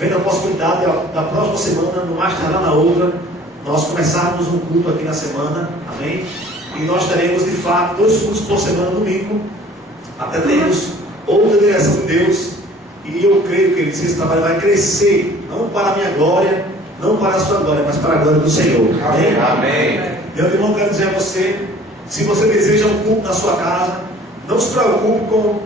vendo a possibilidade da próxima semana, no mais tardar na outra, nós começarmos um culto aqui na semana, amém? E nós teremos de fato 2 cultos por semana, domingo, até termos outra direção de Deus. E eu creio que esse trabalho vai crescer, não para a minha glória, não para a sua glória, mas para a glória do Senhor. Amém? Amém. Meu irmão, quero dizer a você, se você deseja um culto na sua casa, não se preocupe com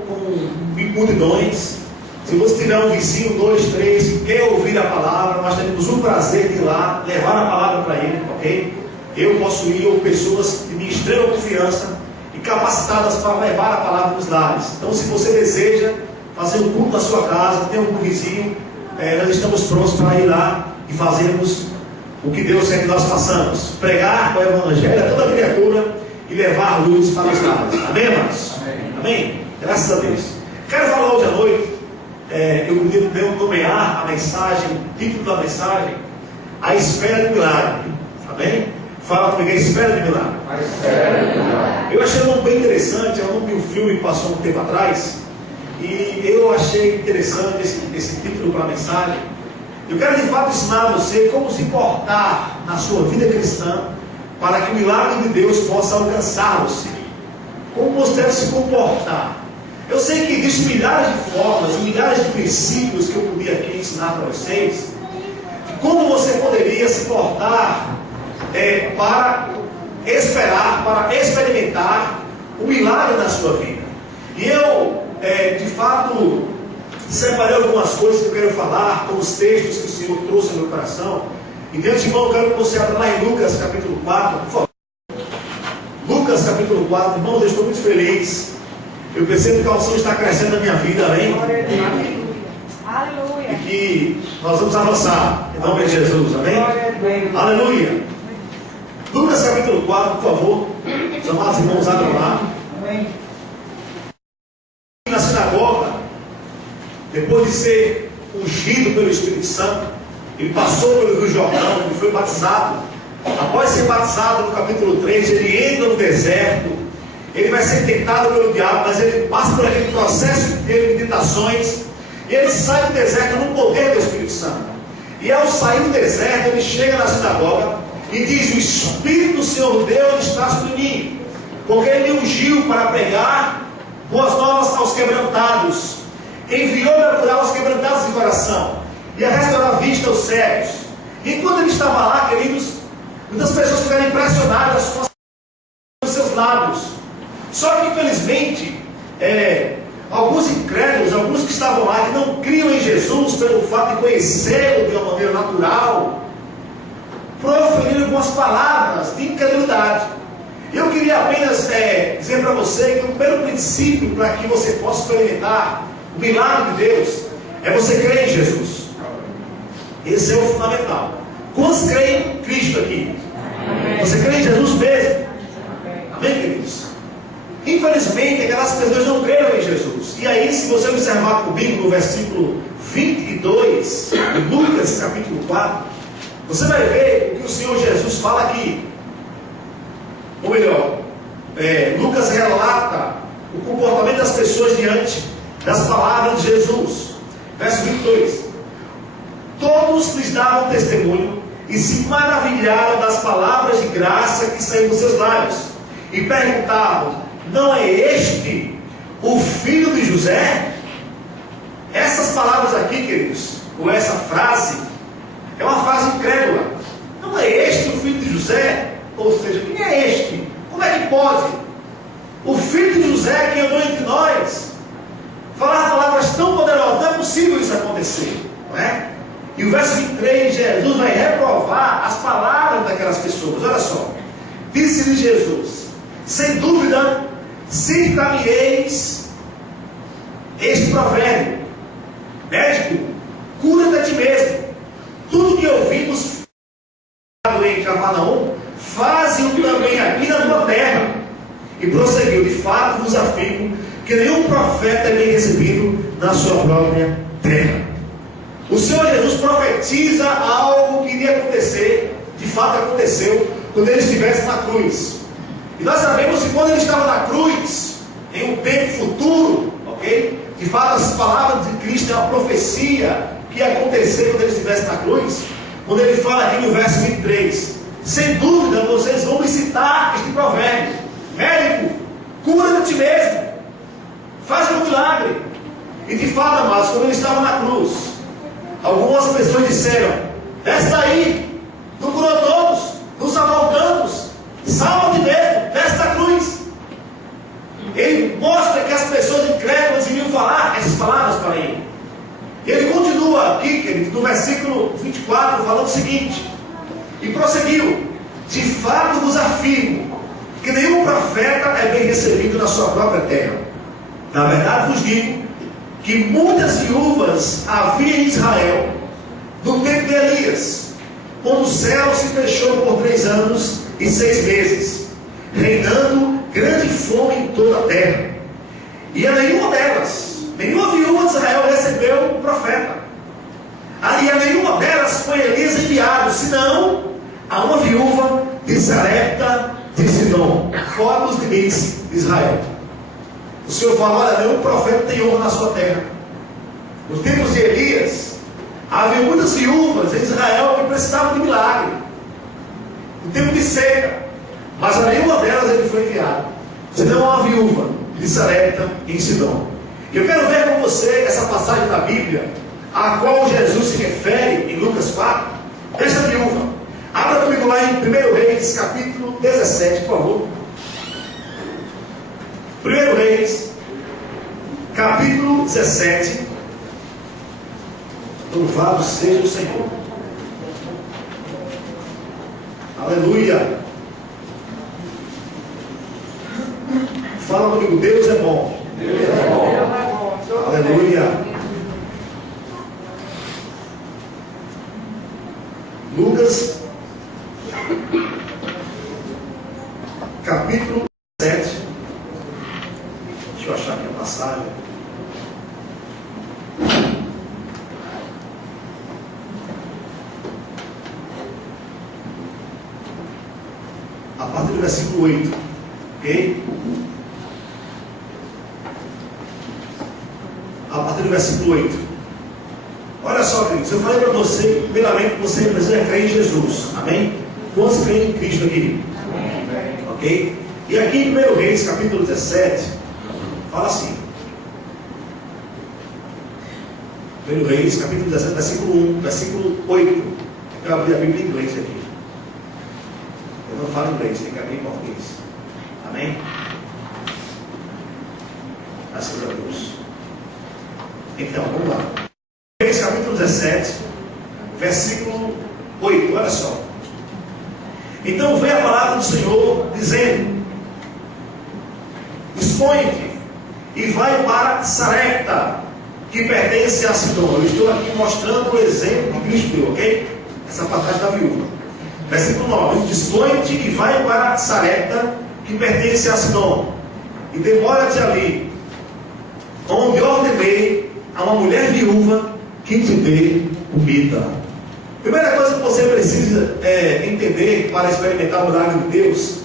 multidões. Se você tiver um vizinho, 2, 3, que quer ouvir a palavra, nós teremos o prazer de ir lá, levar a palavra para ele, ok? Eu posso ir, ou pessoas de minha extrema confiança e capacitadas para levar a palavra nos lares. Então, se você deseja fazer um culto na sua casa, tem um vizinho, nós estamos prontos para ir lá e fazermos o que Deus quer que nós façamos: pregar o Evangelho a toda criatura e levar luz para os lares. Amém, irmãos? Amém? Graças a Deus. Quero falar hoje à noite, eu podia nomear a mensagem, o título da mensagem: A Espera de Milagre. Amém? Fala comigo, a espera de milagre. A espera de milagre. Eu achei um nome bem interessante, é um nome de um filme que passou um tempo atrás, e eu achei interessante esse título para a mensagem. Eu quero de fato ensinar a você como se portar na sua vida cristã, para que o milagre de Deus possa alcançar você. Como você deve se comportar. Eu sei que existem milhares de formas, milhares de princípios que eu podia aqui ensinar para vocês, de como você poderia se portar para esperar, para experimentar o milagre na sua vida. E eu, de fato, separei algumas coisas que eu quero falar, com os textos que o Senhor trouxe ao meu coração. E de antemão eu quero que você abra lá em Lucas capítulo 4, por favor. Lucas capítulo 4, irmãos, eu estou muito feliz. Eu percebo que a unção está crescendo na minha vida, amém? Aleluia. E que nós vamos avançar, em nome de Jesus, amém? Aleluia. Lucas capítulo 4, por favor. Os amados irmãos, abram lá. Na sinagoga, depois de ser ungido pelo Espírito Santo, ele passou pelo Rio Jordão, ele foi batizado. Após ser batizado, no capítulo 3, ele entra no deserto. Ele vai ser tentado pelo diabo, mas ele passa por aquele processo de tentações. E ele sai do deserto no poder do Espírito Santo. E ao sair do deserto, ele chega na sinagoga e diz: o Espírito do Senhor Deus está sobre mim, porque ele me ungiu para pregar boas novas aos quebrantados, enviou-me a curar os quebrantados de coração e a restaurar a vista aos cegos. E quando ele estava lá, queridos, muitas pessoas ficaram impressionadas com os seus lábios. Só que infelizmente alguns incrédulos, alguns que estavam lá, que não criam em Jesus pelo fato de conhecê-lo de uma maneira natural, proferiram algumas palavras de incredulidade. Eu queria apenas dizer para você que o primeiro princípio para que você possa experimentar o milagre de Deus é você crer em Jesus. Esse é o fundamental. Quantos creem em Cristo aqui? Amém. Você crê em Jesus mesmo? Amém, queridos? Infelizmente, aquelas pessoas não creram em Jesus. E aí, se você observar comigo no versículo 22, de Lucas capítulo 4, você vai ver o que o Senhor Jesus fala aqui. Ou melhor, Lucas relata o comportamento das pessoas diante das palavras de Jesus. Verso 22. Todos lhes davam testemunho e se maravilharam das palavras de graça que saíram dos seus lábios. E perguntavam: não é este o filho de José? Essas palavras aqui, queridos, ou essa frase, é uma frase incrédula. Não é este o filho de José? Ou seja, quem é este? Como é que pode o filho de José, que andou entre nós, falar palavras tão poderosas? Não é possível isso acontecer, não é? E o verso 23, Jesus vai reprovar as palavras daquelas pessoas. Olha só. Disse-lhe Jesus: sem dúvida, citar-me-eis este provérbio: médico, cura-te a ti mesmo. Tudo que ouvimos em Cafarnaum, faze-o também aqui na tua terra. E prosseguiu: de fato vos afirmo que nenhum profeta é bem recebido na sua própria terra. O Senhor Jesus profetiza algo que iria acontecer, de fato aconteceu, quando ele estivesse na cruz. E nós sabemos que quando ele estava na cruz, em um tempo futuro, ok? De fato, as palavras de Cristo é uma profecia que ia acontecer quando ele estivesse na cruz, quando ele fala aqui no verso 23. Sem dúvida vocês vão me citar este provérbio: médico, cura de ti mesmo, faz um milagre. E de fato, amados, quando ele estava na cruz, algumas pessoas disseram: desce daí, não curou todos, não salvou tantos, salva-te mesmo, desce da cruz. Ele mostra que as pessoas incrédulas iriam falar essas palavras para ele. E ele continua aqui, querido, no versículo 24, falando o seguinte: e prosseguiu: de fato vos afirmo que nenhum profeta é bem recebido na sua própria terra. Na verdade vos digo que muitas viúvas havia em Israel no tempo de Elias, quando o céu se fechou por 3 anos e 6 meses, reinando grande fome em toda a terra. E a nenhuma delas, nenhuma viúva de Israel recebeu um profeta. E a nenhuma delas foi Elias enviado, senão a uma viúva de Sarepta de Sidom, fora dos limites de Israel. O Senhor fala: olha, nenhum profeta tem honra na sua terra. Nos tempos de Elias, havia muitas viúvas em Israel que precisavam de milagre, no tempo de seca, mas a nenhuma delas ele foi enviado, senão uma viúva de Sarepta em Sidom. Eu quero ver com você essa passagem da Bíblia, a qual Jesus se refere em Lucas 4, essa viúva. Abra comigo lá em 1 Reis, capítulo 17, por favor. 1 Reis, capítulo 17. Louvado seja o Senhor. Aleluia. Fala comigo: Deus é bom. Deus é bom. Aleluia. Lucas, capítulo 7. Deixa eu achar aqui a passagem. A partir do versículo 8. Ok? A partir do versículo 8. Olha só, queridos, eu falei para você, primeiramente, que você precisa crer em Jesus. Amém? Quantos creem em Cristo aqui? Amém. Ok? E aqui em 1 Reis, capítulo 17, fala assim. 1 Reis, capítulo 17, versículo 1, versículo 8. Eu abri a Bíblia em inglês aqui. Eu não falo inglês, tem que abrir em português. Amém? Graças a Deus. Então, vamos lá. Reis, capítulo 17, versículo 8. Olha só. Então veio a palavra do Senhor dizendo: dispõe-te e vai para Sarepta, que pertence a Sidom. Eu estou aqui mostrando o exemplo de Cristo, ok? Essa passagem da viúva. Versículo 9: dispõe-te e vai para Sarepta, que pertence a Sidom, e demora-te ali, onde ordenei a uma mulher viúva que te dê comida. Primeira coisa que você precisa entender para experimentar o milagre de Deus,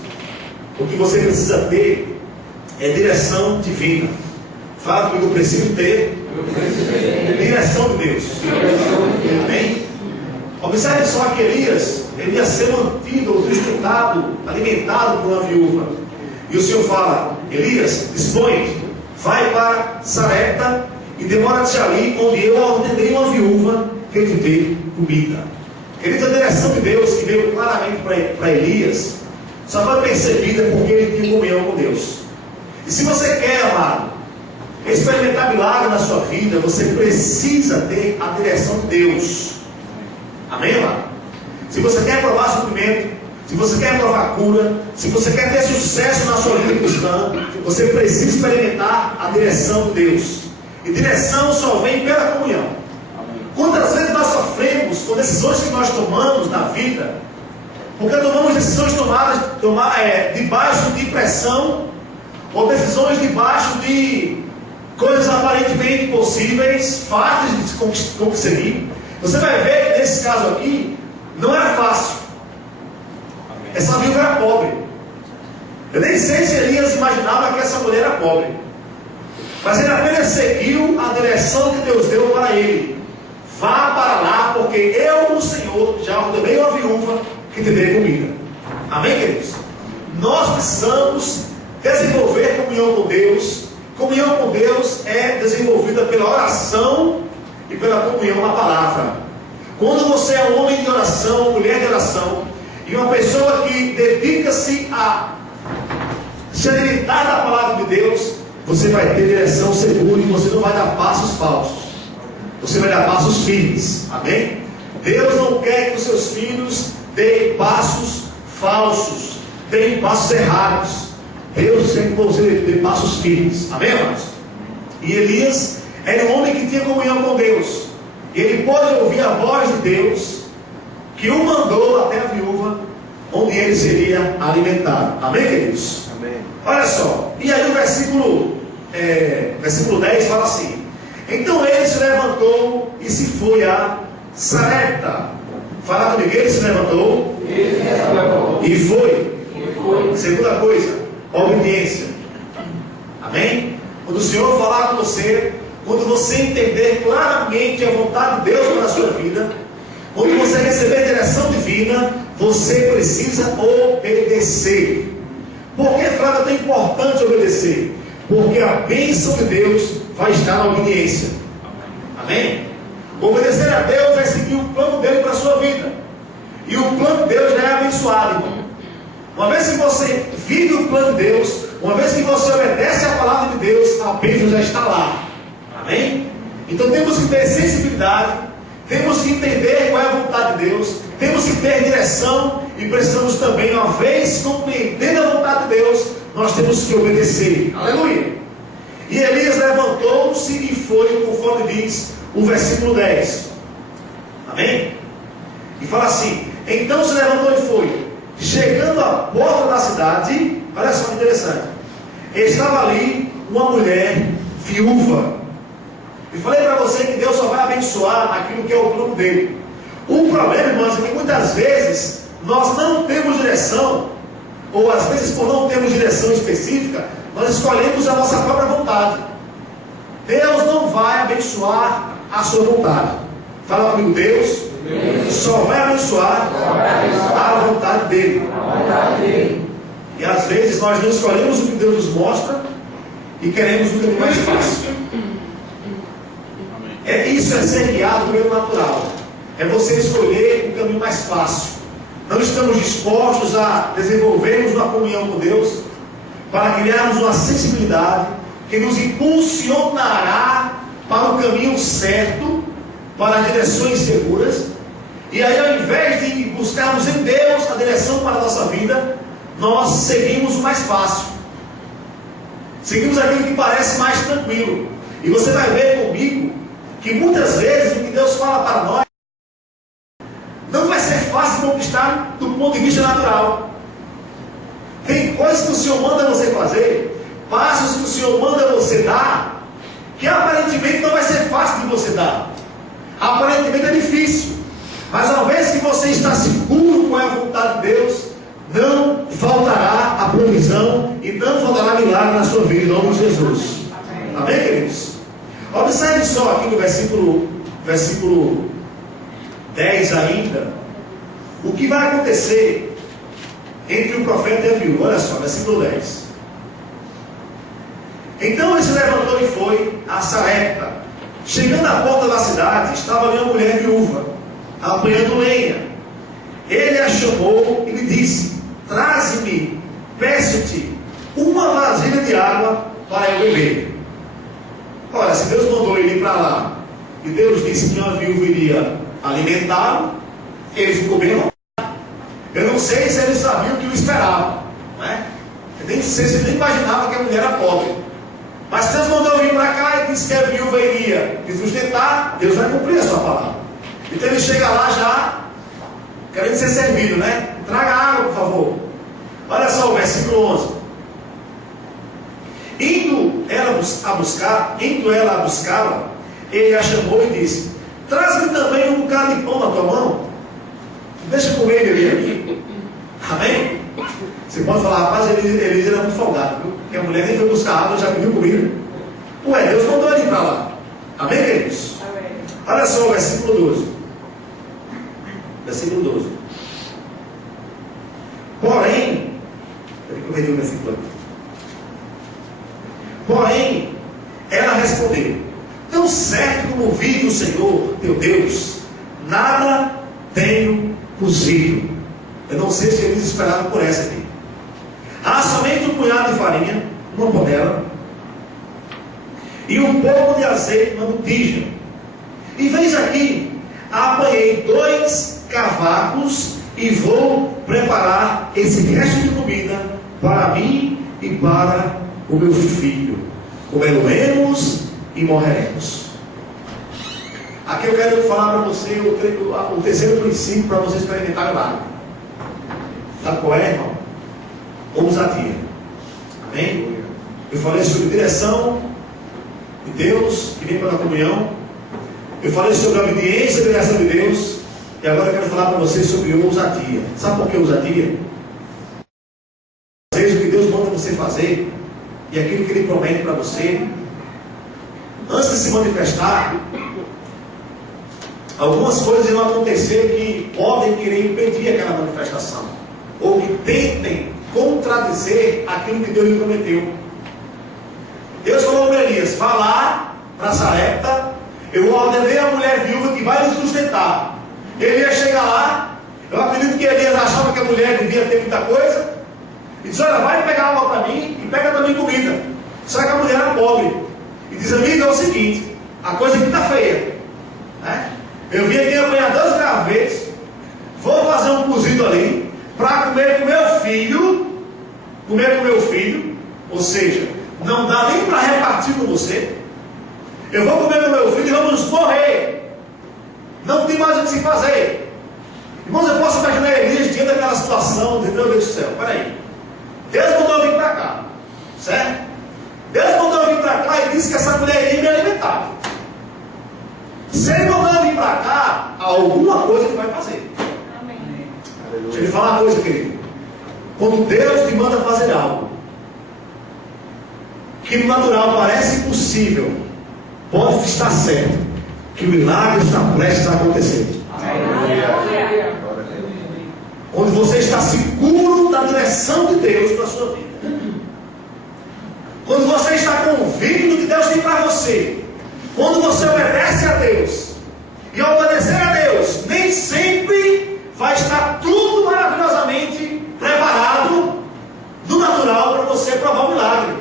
o que você precisa ter é direção divina. Fala comigo: eu preciso ter direção de Deus. Amém? Observe só que Elias, ele ia ser mantido, ou sustentado, alimentado por uma viúva. E o Senhor fala: Elias, dispõe-te, vai para Sarepta e demora-te ali, onde eu ordenei uma viúva que te dê comida. Queridos, a direção de Deus, que veio claramente para Elias, só foi percebida porque ele tinha comunhão com Deus. E se você quer, amado, experimentar milagre na sua vida, você precisa ter a direção de Deus. Amém, amado? Se você quer provar sofrimento, se você quer provar cura, se você quer ter sucesso na sua vida cristã, você precisa experimentar a direção de Deus. E direção só vem pela comunhão. Quantas vezes nós sofremos com decisões que nós tomamos na vida, porque tomamos decisões debaixo de pressão, ou decisões debaixo de coisas aparentemente possíveis, fáceis de se conseguir. Você vai ver que nesse caso aqui, não era fácil. Essa viúva era pobre. Eu nem sei se Elias imaginava que essa mulher era pobre, mas ele apenas seguiu a direção que Deus deu para ele. vá para lá, porque eu, o Senhor, já ordenei uma viúva que te dê comida. Amém, queridos? Nós precisamos desenvolver comunhão com Deus. Comunhão com Deus é desenvolvida pela oração e pela comunhão na palavra. Quando você é um homem de oração, mulher de oração, e uma pessoa que dedica-se a se alimentar da palavra de Deus, você vai ter direção segura e você não vai dar passos falsos. Você vai dar passos firmes. Amém? Deus não quer que os seus filhos deem passos falsos, deem passos errados. Deus quer que você dê passos firmes. Amém, amados? E Elias era um homem que tinha comunhão com Deus. E ele pôde ouvir a voz de Deus, que o mandou até a viúva, onde ele seria alimentado. Amém, queridos? Amém. Olha só. E aí o versículo 10 fala assim: então ele se levantou e se foi a Sarepta. Fala comigo, ele se levantou e foi. Segunda coisa, obediência. Amém? Quando o Senhor falar com você, quando você entender claramente a vontade de Deus para a sua vida, quando você receber direção divina, você precisa obedecer. Por que, Flávio, é tão importante obedecer? Porque a bênção de Deus vai estar na obediência. Amém? Obedecer a Deus vai seguir o plano dele para a sua vida. E o plano de Deus já é abençoado, irmão. Uma vez que você vive o plano de Deus, uma vez que você obedece a palavra de Deus, a bênção já está lá. Amém? Então temos que ter sensibilidade, temos que entender qual é a vontade de Deus, temos que ter direção e precisamos também, uma vez compreendendo a vontade de Deus, nós temos que obedecer. Aleluia! E Elias levantou-se e foi, conforme diz o versículo 10. Amém? E fala assim: então se levantou e foi. Chegando à porta da cidade, olha só que interessante, estava ali uma mulher viúva. E falei para você que Deus só vai abençoar aquilo que é o plano dele. O problema, irmãos, é que muitas vezes nós não temos direção, ou às vezes por não termos direção específica, nós escolhemos a nossa própria vontade. Deus não vai abençoar a sua vontade. Fala comigo, Deus só vai abençoar a vontade dele. E às vezes nós não escolhemos o que Deus nos mostra e queremos o caminho mais fácil. Isso é ser guiado pelo natural. É você escolher o caminho mais fácil. Não estamos dispostos a desenvolvermos uma comunhão com Deus para criarmos uma sensibilidade que nos impulsionará para o caminho certo, para direções seguras. E aí, ao invés de buscarmos em Deus a direção para a nossa vida, nós seguimos o mais fácil. Seguimos aquilo que parece mais tranquilo. E você vai ver comigo que muitas vezes o que Deus fala para nós não vai ser fácil de conquistar do ponto de vista natural. Tem coisas que o Senhor manda você fazer, passos que o Senhor manda você dar, que aparentemente não vai ser fácil de você dar. Aparentemente é difícil. Mas uma vez que você está seguro com a vontade de Deus, não faltará a provisão e não faltará milagre na sua vida, em nome de Jesus. Amém, queridos? Observe só aqui no versículo 10 ainda, o que vai acontecer entre o profeta e a viúva. Olha só, versículo 10. Então ele se levantou e foi a Sarepta. Chegando à porta da cidade, estava ali uma mulher viúva, apanhando lenha. Ele a chamou e lhe disse: traze-me, peço-te, uma vasilha de água para eu beber. Olha, se Deus mandou ele ir para lá, e Deus disse que uma viúva iria alimentá-lo, ele ficou bem à vontade. Eu não sei se ele sabia o que o esperava, não é? Eu nem sei se ele nem imaginava que a mulher era pobre. Mas se Deus mandou vir para cá e disse que a viúva iria lhe sustentar, Deus vai cumprir a sua palavra. Então ele chega lá já querendo ser servido, né? Traga água, por favor. Olha só o versículo 11. Indo ela a buscá-la, ele a chamou e disse: traz-me também um bocado de pão na tua mão. Deixa com ele ali aqui. Amém? Você pode falar: rapaz, ele era muito folgado, viu? Porque a mulher nem foi buscar água, já pediu comida. Ué, Deus mandou ele ir para lá. Amém, queridos? Amém. Olha só o versículo 12. Versículo 12. Porém, peraí que eu perdi o versículo aqui. Porém, ela respondeu: tão certo como vive o Senhor, teu Deus, nada tenho cozido. Eu não sei se eles esperavam por essa aqui. Há somente um punhado de farinha, uma panela, e um pouco de azeite numa botija. E veis aqui, apanhei 2 cavacos e vou preparar esse resto de comida para mim e para o meu filho. Comeremos e morreremos. Aqui eu quero falar para você o terceiro princípio para você experimentar o milagre. Sabe qual é, irmão? Ousadia. Amém? Eu falei sobre direção de Deus que vem pela comunhão. Eu falei sobre a obediência e a direção de Deus. E agora eu quero falar para você sobre ousadia. Sabe por que ousadia? Às vezes o que Deus manda você fazer e aquilo que Ele promete para você, antes de se manifestar, algumas coisas vão acontecer que podem querer impedir aquela manifestação, ou que tentem contradizer aquilo que Deus lhe prometeu. Deus falou para Elias: vá lá para Sarepta, eu ordenei a mulher viúva que vai lhe sustentar. Ele ia chegar lá, eu acredito que Elias achava que a mulher devia ter muita coisa, e disse: olha, vai pegar água para mim e pega também comida. Só que a mulher era pobre, e diz: amiga, é o seguinte, a coisa aqui está feia, né? Eu vim aqui apanhar 2 gravetos, vou fazer um cozido ali, para comer com meu filho, ou seja, não dá nem para repartir com você. Eu vou comer com meu filho e vamos morrer. Não tem mais o que se fazer. Irmãos, eu posso imaginar Elias diante daquela situação, de meu Deus do céu, peraí. Deus mandou eu vir para cá, certo? Deus mandou eu vir para cá e disse que essa mulher iria me alimentar. Se Ele mandou eu vir para cá, alguma coisa Ele vai fazer. Amém. Deixa eu lhe falar uma coisa, querido. Quando Deus te manda fazer algo que no natural parece impossível, pode estar certo que o milagre está prestes a acontecer. Onde você está seguro da direção de Deus para a sua vida. Quando você está convicto do que Deus tem para você. Quando você obedece a Deus. E ao obedecer a Deus, nem sempre vai estar tudo maravilhosamente preparado no natural para você provar o milagre.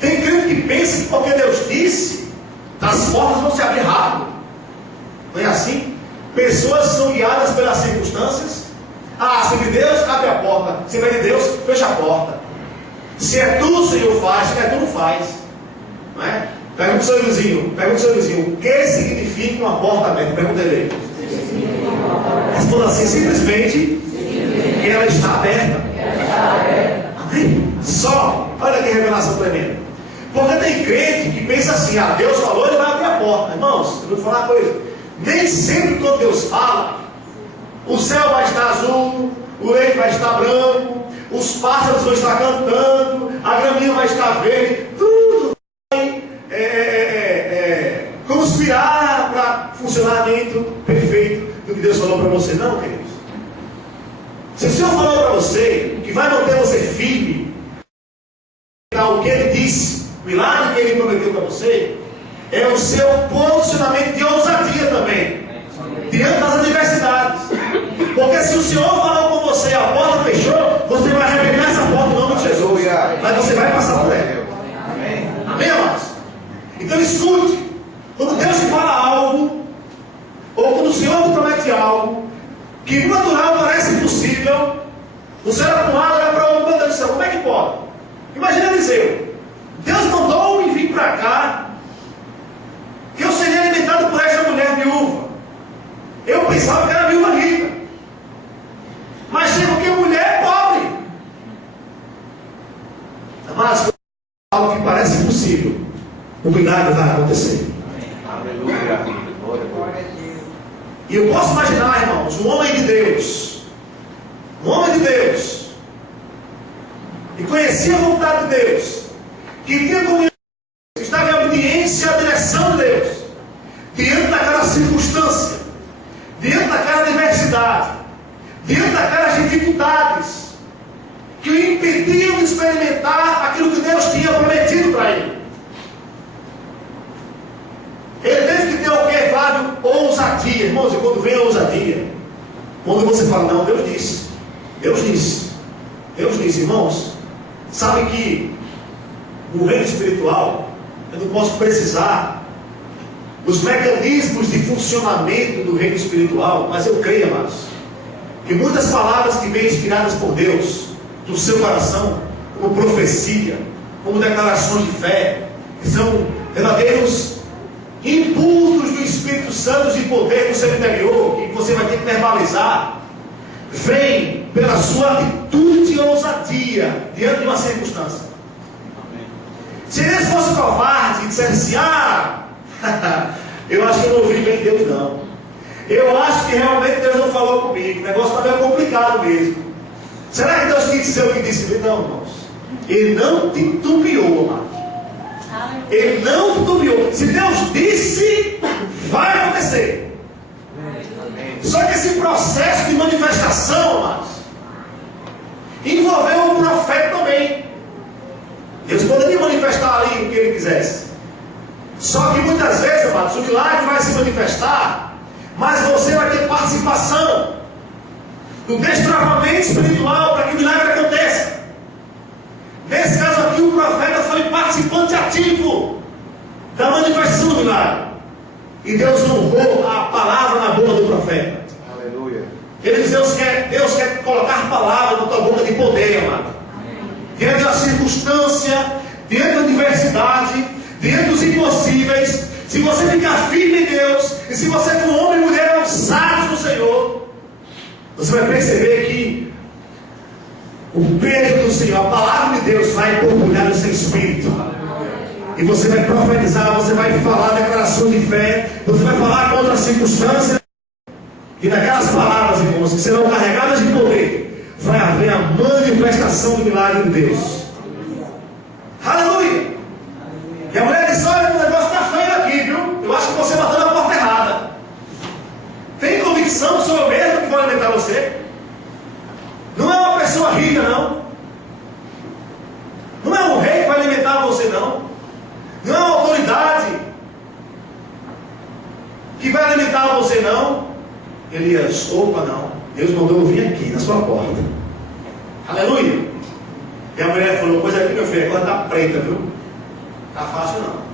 Tem crente que pensa que porque Deus disse, as portas vão se abrir rápido. Não é assim? Pessoas são guiadas pelas circunstâncias. Se é de Deus, abre a porta. Se não é de Deus, fecha a porta. Se é tu, o Senhor faz. Se não é tu, não faz. Não é? Pergunta o seu vizinho, o que significa uma porta aberta? Pergunta ele. Responda assim, simplesmente, que ela está aberta. Amém? Só, olha que revelação tremenda. Porque tem crente que pensa assim: Deus falou, Ele vai abrir a porta. Irmãos, eu vou te falar uma coisa. Nem sempre quando Deus fala, o céu vai estar azul, o leito vai estar branco, os pássaros vão estar cantando, a graminha vai estar verde, tudo vai conspirar para funcionar dentro perfeito do que Deus falou para você. Não, queridos. Se o Senhor falou para você que vai manter você firme, o que Ele disse, o milagre que Ele prometeu para você, é o seu posicionamento de ousadia também, diante das adversidades. Porque se o Senhor falou com você e a porta fechou, você vai arrebentar essa porta no nome de Jesus. Mas você vai passar por ela. Amém, amados? Então escute. Quando Deus te fala algo, ou quando o Senhor te promete algo, que no natural parece impossível, você olha para um lado, olha para o outro, meu Deus do céu, como é que pode? Imagina Eliseu. Deus mandou-me vir para cá, que eu seria alimentado por essa mulher viúva. Eu pensava que era viúva rica. Mas chega que a mulher é pobre. Mas algo que parece impossível, o milagre vai acontecer. E eu posso imaginar, irmãos, um homem de Deus, e conhecia a vontade de Deus, que tinha comunhão, que estava em obediência à direção de Deus, diante daquela experimentar aquilo que Deus tinha prometido para ele. Ele teve que ter o que, Flávio? Ousadia. Irmãos, e quando vem a ousadia, quando você fala, não, Deus disse. Deus disse. Deus disse, irmãos. Sabe que no reino espiritual, eu não posso precisar os mecanismos de funcionamento do reino espiritual, mas eu creio, amados, que muitas palavras que vêm inspiradas por Deus, do seu coração, como profecia, como declarações de fé, que são verdadeiros impulsos do Espírito Santo de poder no seu interior, que você vai ter que verbalizar, vem pela sua atitude e ousadia diante de uma circunstância. Se eles fossem covardes e dissessem assim, eu acho que eu não ouvi bem Deus não, eu acho que realmente Deus não falou comigo, o negócio está meio complicado mesmo, será que Deus quis dizer o que disse? Não, irmãos, Ele não titubeou, amado. Ele não titubeou. Se Deus disse, vai acontecer. Só que esse processo de manifestação, amados, envolveu o profeta também. Deus poderia manifestar ali o que ele quisesse. Só que muitas vezes, amados, o milagre vai se manifestar, mas você vai ter participação no destravamento espiritual para que o milagre aconteça. Nesse caso aqui, o profeta foi participante ativo da manifestação do milagre. E Deus honrou a palavra na boca do profeta. Aleluia. Ele diz, Deus quer colocar palavra na tua boca de poder, amado. Diante da circunstância, diante da adversidade, diante dos impossíveis, se você ficar firme em Deus, e se você for homem e mulher ousados no Senhor, você vai perceber que o peso do Senhor, a palavra de Deus vai borbulhar no seu espírito. E você vai profetizar, você vai falar declaração de fé, você vai falar contra as circunstâncias. E naquelas palavras, irmãos, que serão carregadas de poder, vai haver a manifestação do milagre de Deus. Aleluia! E a mulher disse, olha, o negócio está feio aqui, viu? Eu acho que você bateu na porta errada. Tem convicção sobre o mesmo que vai alimentar você? Não é uma pessoa rica, não. Não é um rei que vai alimentar você, não. Não é uma autoridade que vai alimentar você, não. Elias, opa, não. Deus mandou eu vir aqui na sua porta. Aleluia. E a mulher falou, pois aqui, meu filho, agora está preta, viu? Está fácil não.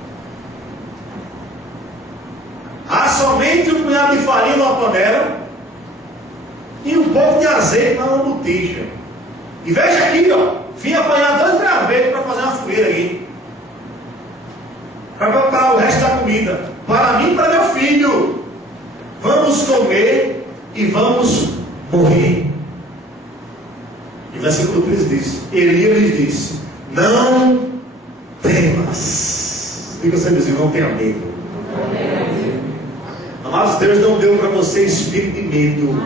Há somente um punhado de farinha numa panela e um pouco de azeite na botija. E veja aqui, ó, vim apanhar 2 gravetos para fazer uma fogueira aí, para preparar o resto da comida, para mim e para meu filho. Vamos comer e vamos morrer. E versículo 13 diz, Elias lhes disse, não temas. Diga seu vizinho, não tenha medo. Amados, Deus não deu para você espírito de medo,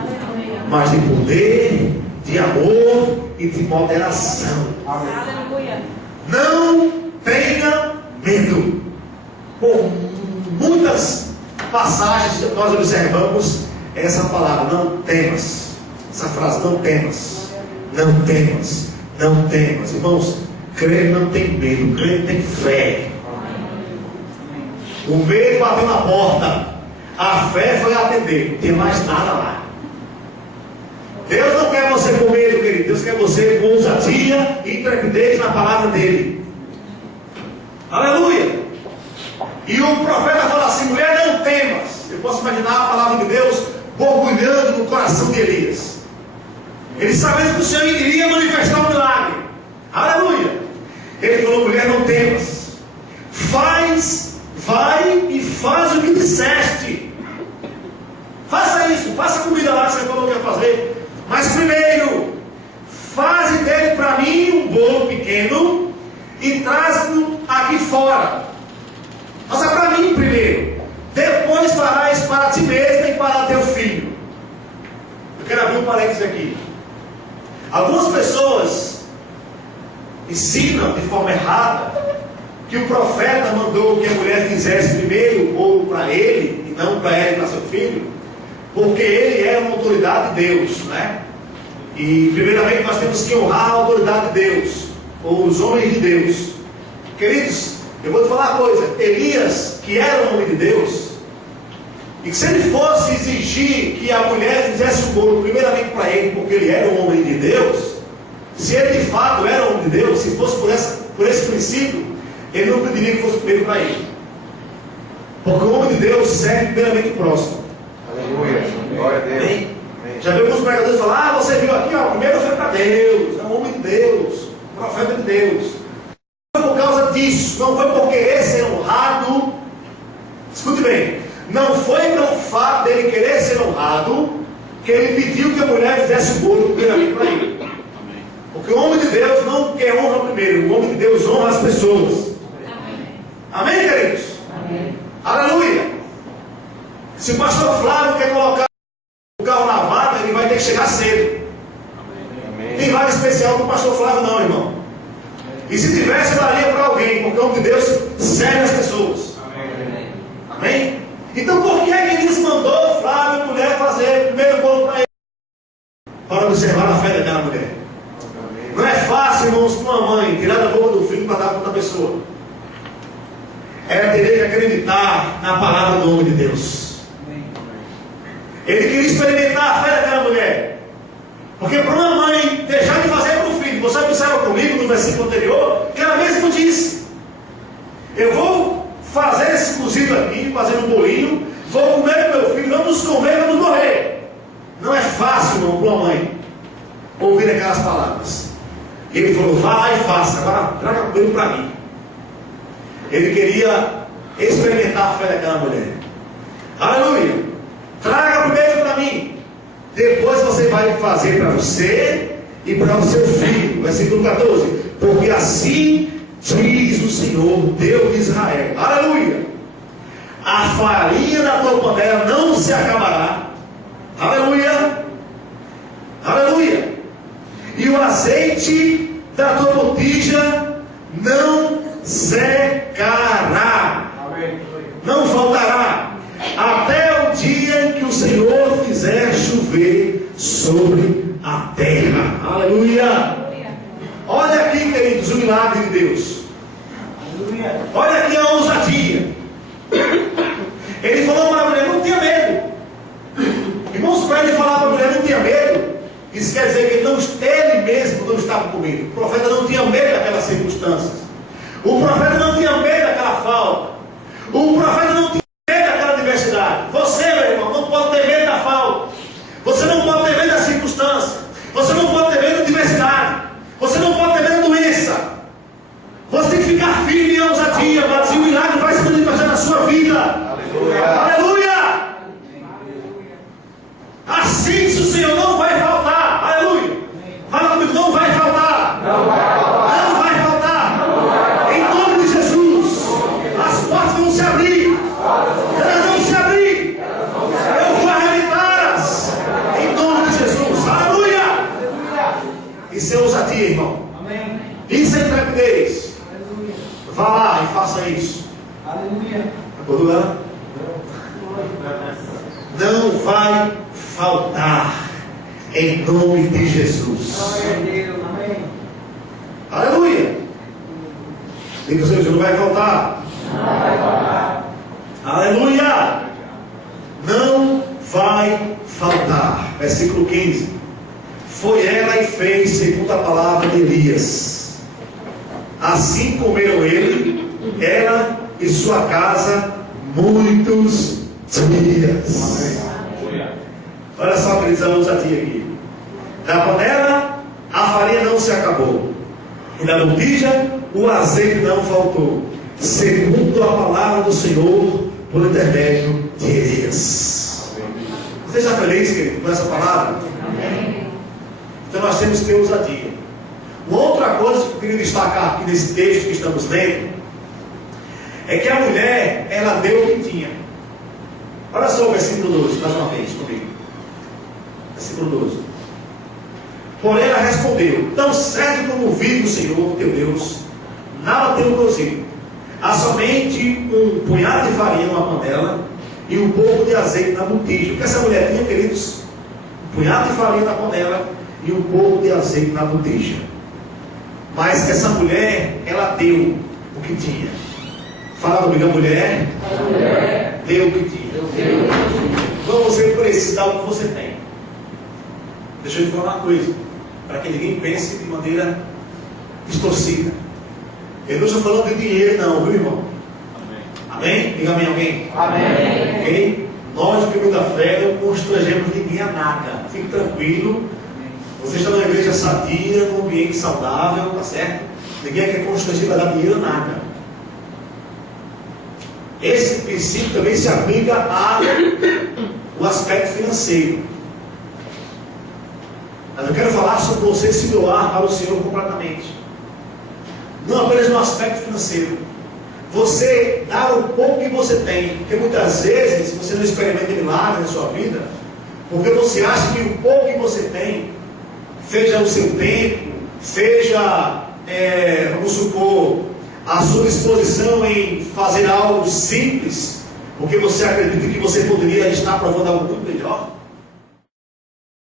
mas de poder, de amor e de moderação. Aleluia. Não tenha medo. Por muitas passagens nós observamos essa palavra, não temas. Essa frase, não temas. Não temas. Não temas. Irmãos, crer não tem medo, crer tem fé. O medo bateu na porta, a fé foi atender, não tem mais nada lá. Deus não quer você com medo, querido. Deus quer você com ousadia e intrepidez na palavra dele. Aleluia. E o profeta fala assim, mulher, não temas. Eu posso imaginar a palavra de Deus borbulhando no coração de Elias. Ele sabendo que o Senhor iria manifestar um milagre. Aleluia. Ele falou, mulher, não temas. Vai e faz o que disseste. Faça isso, faça a comida lá que você falou que ia fazer. Mas primeiro, faze dele para mim um bolo pequeno e traz-no aqui fora. Faça para mim primeiro. Depois farás para ti mesma e para teu filho. Eu quero abrir um parênteses aqui. Algumas pessoas ensinam de forma errada que o profeta mandou que a mulher fizesse primeiro o bolo para ele e não para ela e para seu filho, porque ele é uma autoridade de Deus, né? E primeiramente nós temos que honrar a autoridade de Deus. ou os homens de Deus. Queridos, eu vou te falar uma coisa. Elias, que era um homem de Deus, e que se ele fosse exigir que a mulher fizesse o bolo primeiramente para ele, porque ele era um homem de Deus, se ele de fato era um homem de Deus, se fosse por esse princípio, ele não pediria que fosse primeiro para ele. Porque o homem de Deus serve primeiramente o próximo. Aleluia. Glória a Deus. Amém? Já viu alguns pregadores falar: você viu aqui, ó, primeiro foi para Deus, é um homem de Deus, profeta de Deus. Não foi por causa disso, não foi por querer ser honrado. Escute bem, não foi pelo fato dele querer ser honrado que ele pediu que a mulher fizesse o bolo primeiramente para ele. Porque o homem de Deus não quer honra primeiro, o homem de Deus honra as pessoas. Amém, queridos? Amém. Aleluia. Se o pastor Flávio quer colocar o carro na vaga, ele vai ter que chegar cedo. Amém. Tem vaga especial para o pastor Flávio não, irmão. E se tivesse, eu daria para alguém, porque o homem de Deus serve as pessoas. Amém. Amém? Então por que ele mandou Flávio e a mulher fazer o primeiro bolo para ele? Para observar a fé daquela mulher. Não é fácil, irmãos, para uma mãe tirar da boca do filho para dar para outra pessoa. Ela teria que acreditar na palavra do homem de Deus. Ele queria experimentar a fé daquela mulher. Porque para uma mãe deixar de fazer para o filho, você observa comigo no versículo anterior, que ela mesmo disse: eu vou fazer esse cozido aqui, fazer um bolinho, vou comer com meu filho, vamos comer, vamos morrer. Não é fácil, irmão, para uma mãe ouvir aquelas palavras. E ele falou: vá lá e faça, agora traga comigo para mim. Ele queria experimentar a fé daquela mulher. Aleluia. Traga primeiro para mim, depois você vai fazer para você e para o seu filho. Versículo 14: porque assim diz o Senhor, Deus de Israel. Aleluia. A farinha da tua panela não se acabará. Aleluia. Aleluia. E o azeite da tua botija não secará. Amém. Não faltará, até o dia em que o Senhor fizer chover sobre a terra. Aleluia. Olha aqui, queridos, o milagre de Deus. Aleluia. Olha aqui a ousadia. Ele falou para a mulher: não tinha medo. Irmãos, para ele falar para a mulher: não tinha medo, isso quer dizer que ele mesmo não estava com medo. O profeta não tinha medo daquelas circunstâncias. O profeta não tinha medo daquela falta. O profeta não tinha medo daquela adversidade. Você, meu irmão, não pode ter medo da falta. Você não pode ter medo da circunstância. Você não pode ter medo da adversidade. Você não pode ter medo da doença. Você tem que ficar firme em ousadia, mas o milagre vai se manifestar na sua vida. Aleluia. Aleluia. Assim diz o Senhor: não vai faltar. Aleluia. Fala comigo: não vai faltar. Não vai faltar. Não vai faltar. Não vai faltar. Em nome de Jesus, as portas vão se abrir. Elas vão se abrir. Eu vou arrebentá-las. Em nome de Jesus. Aleluia. Isso é ousadia, irmão. Amém. Isso é intrepidez. Aleluia. Vá lá e faça isso. Aleluia. Acordou lá? Não vai faltar, em nome de Jesus. Amém. Aleluia. Diga o Senhor: não vai faltar. Não vai faltar. Aleluia. Não vai faltar. Versículo 15: foi ela e fez segundo a palavra de Elias. Assim comeram ele, ela e sua casa muitos dias. Olha só, queridos, a ousadia aqui. Da panela a farinha não se acabou, e na botija o azeite não faltou, segundo a palavra do Senhor por intermédio de Elias. Você está feliz, querido, com essa palavra? Amém. Então nós temos que ter ousadia. Uma outra coisa que eu queria destacar aqui nesse texto que estamos lendo é que a mulher, ela deu o que tinha. Olha só o versículo 12, mais uma vez comigo. Versículo 12. Porém ela respondeu: tão certo como vive o Senhor teu Deus, nada tenho cozido, há somente um punhado de farinha numa panela e um pouco de azeite na botija. O que essa mulher tinha, queridos? Um punhado de farinha na panela e um pouco de azeite na botija. Mas essa mulher, ela deu o que tinha. Fala comigo, a mulher deu o que tinha. Então você precisa dar o que você tem. Deixa eu te falar uma coisa, para que ninguém pense de maneira distorcida. Eu não estou falando de dinheiro não, viu, irmão? Amém? Diga amém alguém. Amém. Ok? Nós, do caminho da fé, não constrangemos ninguém a nada. Fique tranquilo. Você está numa igreja sadia, num ambiente saudável, tá certo? Ninguém quer constranger a dar dinheiro a nada. Esse princípio também se aplica ao aspecto financeiro. Mas eu quero falar sobre você se doar para o Senhor completamente. Não apenas no aspecto financeiro. Você dá o pouco que você tem. Porque muitas vezes você não experimenta milagre na sua vida, porque você acha que o pouco que você tem, seja o seu tempo, seja, vamos supor, a sua disposição em fazer algo simples, porque você acredita que você poderia estar provando algo muito melhor.